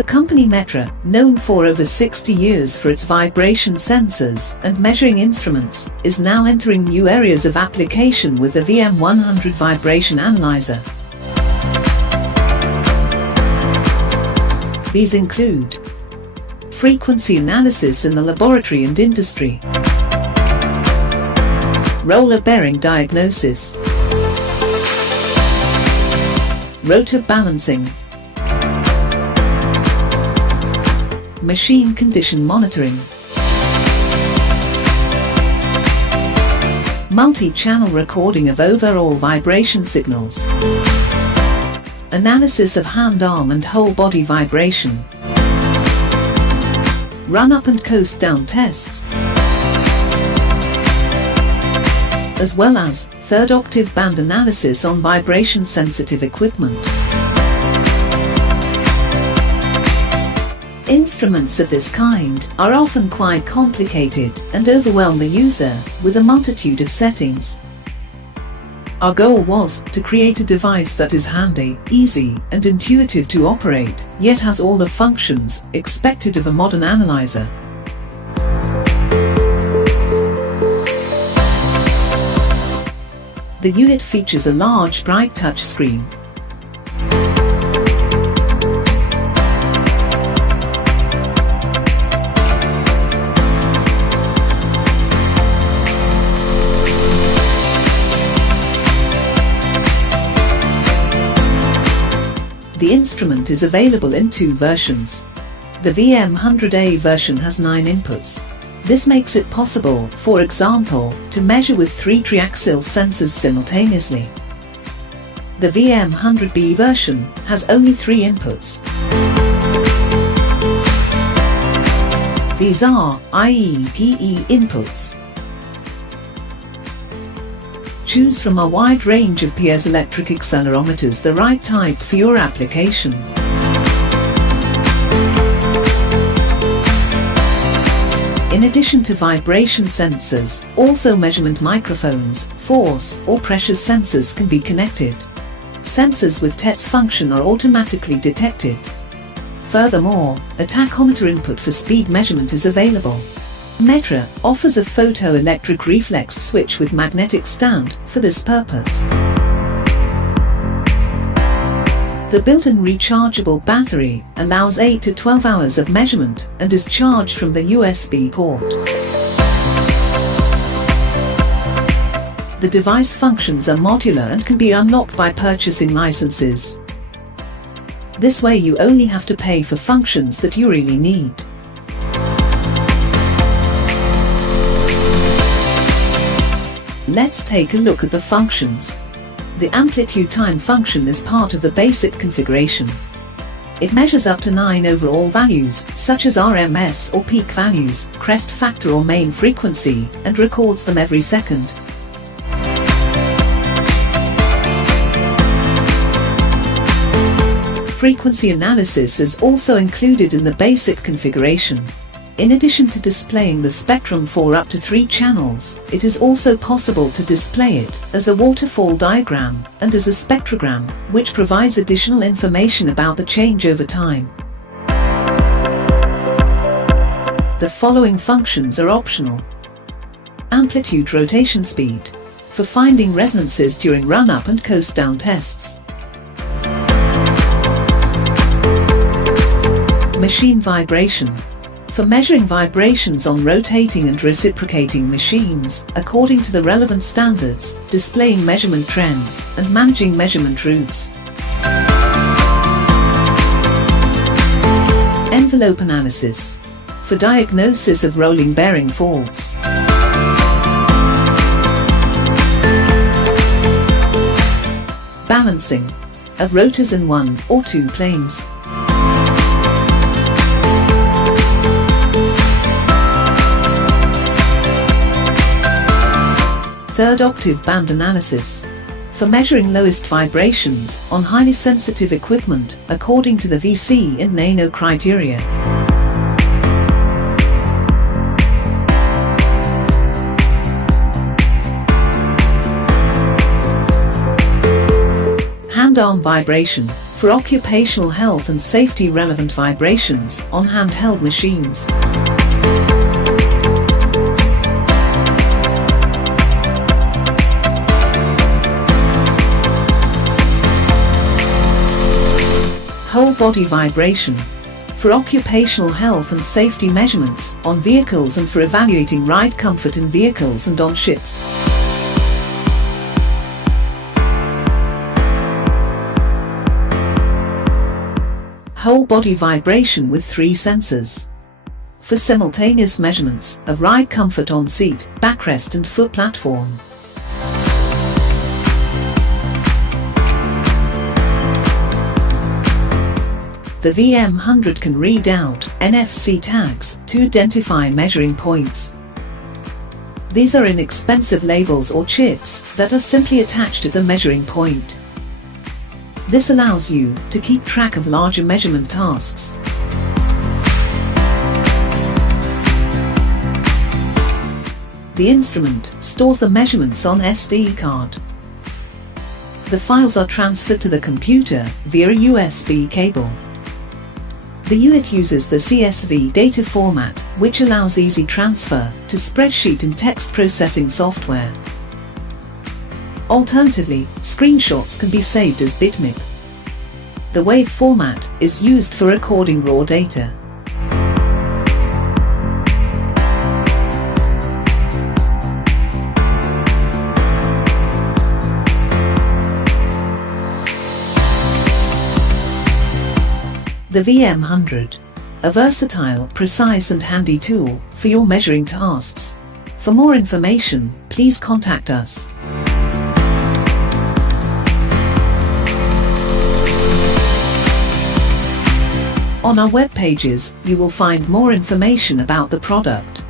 The company Metra, known for over 60 years for its vibration sensors and measuring instruments, is now entering new areas of application with the VM100 vibration analyzer. These include frequency analysis in the laboratory and industry, roller bearing diagnosis, rotor balancing, machine condition monitoring, multi-channel recording of overall vibration signals, analysis of hand, arm and whole body vibration, run-up and coast-down tests, as well as third octave band analysis on vibration-sensitive equipment. Instruments of this kind are often quite complicated and overwhelm the user with a multitude of settings. Our goal was to create a device that is handy, easy, and intuitive to operate, yet has all the functions expected of a modern analyzer. The unit features a large, bright touch screen. The instrument is available in two versions. The VM100A version has 9 inputs. This makes it possible, for example, to measure with 3 triaxial sensors simultaneously. The VM100B version has only 3 inputs. These are IEPE inputs. Choose from a wide range of piezoelectric accelerometers the right type for your application. In addition to vibration sensors, also measurement microphones, force or pressure sensors can be connected. Sensors with TETS function are automatically detected. Furthermore, a tachometer input for speed measurement is available. Metra offers a photoelectric reflex switch with magnetic stand for this purpose. The built-in rechargeable battery allows 8 to 12 hours of measurement and is charged from the USB port. The device functions are modular and can be unlocked by purchasing licenses. This way you only have to pay for functions that you really need. Let's take a look at the functions. The amplitude time function is part of the basic configuration. It measures up to 9 overall values, such as RMS or peak values, crest factor or main frequency, and records them every second. Frequency analysis is also included in the basic configuration. In addition to displaying the spectrum for up to 3 channels, it is also possible to display it as a waterfall diagram and as a spectrogram, which provides additional information about the change over time. The following functions are optional. Amplitude rotation speed, for finding resonances during run-up and coast-down tests. Machine vibration, for measuring vibrations on rotating and reciprocating machines, according to the relevant standards, displaying measurement trends, and managing measurement routes. Envelope analysis, for diagnosis of rolling bearing faults. Balancing, of rotors in 1 or 2 planes. Third octave band analysis, for measuring lowest vibrations on highly sensitive equipment according to the VC and NANO criteria. Hand-arm vibration, for occupational health and safety relevant vibrations on handheld machines. Whole body vibration for occupational health and safety measurements on vehicles and for evaluating ride comfort in vehicles and on ships. Whole body vibration with 3 sensors for simultaneous measurements of ride comfort on seat, backrest and foot platform. The VM100 can read out NFC tags to identify measuring points. These are inexpensive labels or chips that are simply attached to the measuring point. This allows you to keep track of larger measurement tasks. The instrument stores the measurements on SD card. The files are transferred to the computer via a USB cable. The unit uses the CSV data format, which allows easy transfer to spreadsheet and text processing software. Alternatively, screenshots can be saved as bitmap. The WAV format is used for recording raw data. The VM100, a versatile, precise and handy tool for your measuring tasks. For more information, please contact us. On our web pages, you will find more information about the product.